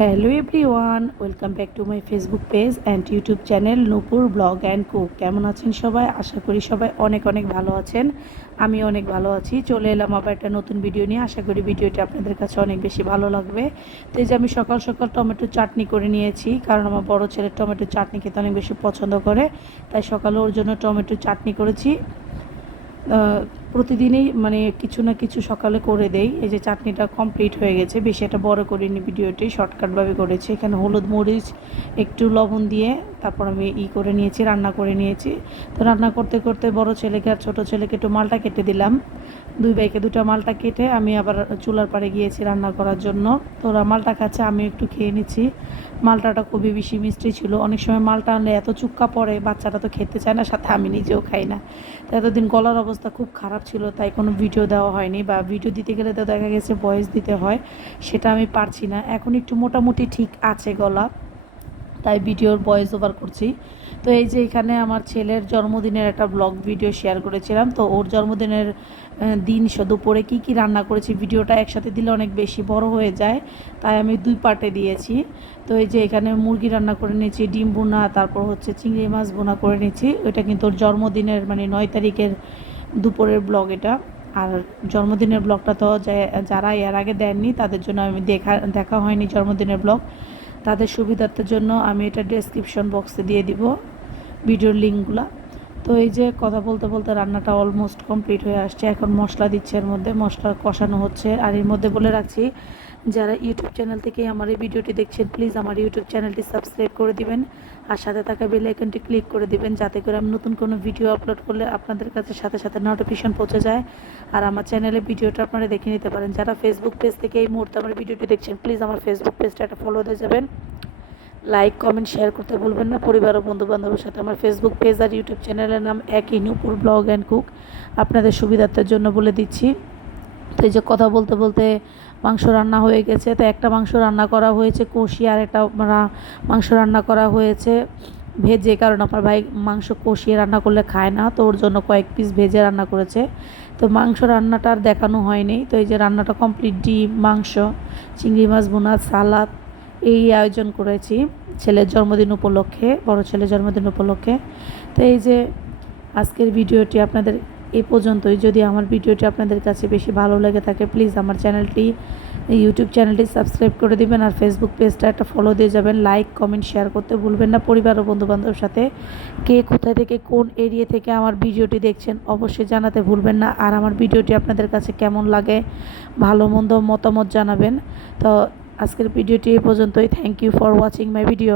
Hello everyone, welcome back to my Facebook page and YouTube channel Nupur blog and cook. কেমন আছেন সবাই? আশা করি সবাই অনেক অনেক ভালো আছেন। আমি অনেক ভালো আছি। চলে এলাম আবার একটা নতুন ভিডিও নিয়ে। আশা করি ভিডিওটি আপনাদের কাছে অনেক বেশি ভালো লাগবে। তো এই যে আমি সকাল সকাল টমেটো চাটনি করে নিয়েছি, কারণ আমার বড় ছেলে টমেটো চাটনি খেতে অনেক বেশি পছন্দ করে। তাই সকালে ওর জন্য টমেটো চাটনি করেছি। প্রতিদিনই মানে কিছু না কিছু সকালে করে দেই। এই যে চাটনিটা কমপ্লিট হয়ে গেছে, বেশি একটা বড় করিনি, ভিডিওটি শর্টকাটভাবে করেছি। এখানে হলুদ মরিচ একটু লবণ দিয়ে তারপর আমি করে নিয়েছি, রান্না করে নিয়েছি। তো রান্না করতে করতে বড় ছেলেকে আর ছোটো ছেলেকে একটু মালটা কেটে দিলাম। দুই ভাইকে দুটো মালটা কেটে আমি আবার চুলার পাড়ে গিয়েছি রান্না করার জন্য। তো ওরা মালটা খাচ্ছে, আমি একটু খেয়ে নিচ্ছি। মালটাটা খুবই বেশি মিষ্টি ছিল। অনেক সময় মালটা আনলে এত চুক্কা পড়ে, বাচ্চাটা তো খেতে চায় না, সাথে আমি নিজেও খাই না। তো এতদিন গলার অবস্থা খুব খারাপ ছিল, তাই কোনো ভিডিও দেওয়া হয়নি, বা ভিডিও দিতে গেলে তো দেখা গেছে ভয়েস দিতে হয়, সেটা আমি পারছি না। এখন একটু মোটামুটি ঠিক আছে গলা, তাই ভিডিওর ভয়েস ওভার করছি। তো এই যে এখানে আমার ছেলের জন্মদিনের একটা ব্লগ ভিডিও শেয়ার করেছিলাম। তো ওর জন্মদিনের দিন দুপুরে কী কী রান্না করেছি, ভিডিওটা একসাথে দিলে অনেক বেশি বড় হয়ে যায়, তাই আমি দুই পার্টে দিয়েছি। তো এই যে এখানে মুরগি রান্না করে নিয়েছি, ডিম বোনা, তারপর হচ্ছে চিংড়ি মাছ বোনা করে নিয়েছি। ওইটা কিন্তু ওর জন্মদিনের মানে 9 তারিখের দুপুরের ব্লগ এটা। আর জন্মদিনের ব্লগটা তো যারা এর আগে দেননি তাদের জন্য আমি দেখা হয়নি জন্মদিনের ব্লগ, তাদের সুবিধার্থের জন্য আমি এটা ডেসক্রিপশন বক্সে দিয়ে দিব ভিডিওর লিঙ্কগুলো। তো এই যে কথা বলতে বলতে রান্নাটা অলমোস্ট কমপ্লিট হয়ে আসছে। এখন মশলা দিচ্ছে, এর মধ্যে মশলা কষানো হচ্ছে। আর এর মধ্যে বলে রাখছি, যারা ইউটিউব চ্যানেল থেকে আমার এই ভিডিওটি দেখছেন, প্লিজ আমার ইউটিউব চ্যানেলটি সাবস্ক্রাইব করে দিবেন আর সাথে থাকা বেল আইকনটি ক্লিক করে দিবেন, যাতে করে আমি নতুন কোনো ভিডিও আপলোড করলে আপনাদের কাছে সাথে সাথে নোটিফিকেশন পৌঁছে যায় আর আমার চ্যানেলে ভিডিওটা আপনারা দেখে নিতে পারেন। যারা ফেসবুক পেজ থেকে এই মুহূর্তে আমার ভিডিওটি দেখছেন, প্লিজ আমার ফেসবুক পেজটা একটা ফলো দিয়ে যাবেন। লাইক কমেন্ট শেয়ার করতে ভুলবেন না পরিবার ও বন্ধুবান্ধবের সাথে। আমার ফেসবুক পেজ আর ইউটিউব চ্যানেলের নাম একই, নূপুর ব্লগ অ্যান্ড কুক। আপনাদের সুবিধার্থের জন্য বলে দিচ্ছি। তো এই যে কথা বলতে বলতে মাংস রান্না হয়ে গেছে। তো একটা মাংস রান্না করা হয়েছে কষি, আর একটা মাংস রান্না করা হয়েছে ভেজে, কারণ আমার ভাই মাংস কষিয়ে রান্না করলে খায় না, তো ওর জন্য কয়েক পিস ভেজে রান্না করেছে। তো মাংস রান্নাটা আর দেখানো হয়নি। তো এই যে রান্নাটা কমপ্লিট, ডিম, মাংস, চিংড়ি মাছ বোনা, সালাদ, এই আয়োজন করেছি ছেলের জন্মদিন উপলক্ষে, বড় ছেলের জন্মদিন উপলক্ষে। তো এই যে আজকের ভিডিওটি আপনাদের এই পর্যন্তই। যদি আমার ভিডিওটি আপনাদের কাছে বেশি ভালো লেগে থাকে, প্লিজ আমার ইউটিউব চ্যানেলটি সাবস্ক্রাইব করে দিবেন আর ফেসবুক পেজটা একটা ফলো দিয়ে যাবেন। লাইক কমেন্ট শেয়ার করতে ভুলবেন না পরিবার ও বন্ধুবান্ধবের সাথে। কে কোথায় থেকে কোন এরিয়া থেকে আমার ভিডিওটি দেখছেন অবশ্যই জানাতে ভুলবেন না। আর আমার ভিডিওটি আপনাদের কাছে কেমন লাগে, ভালো মন্দ মতামত জানাবেন। তো আজকের ভিডিওটি এই পর্যন্তই। Thank you for watching my video.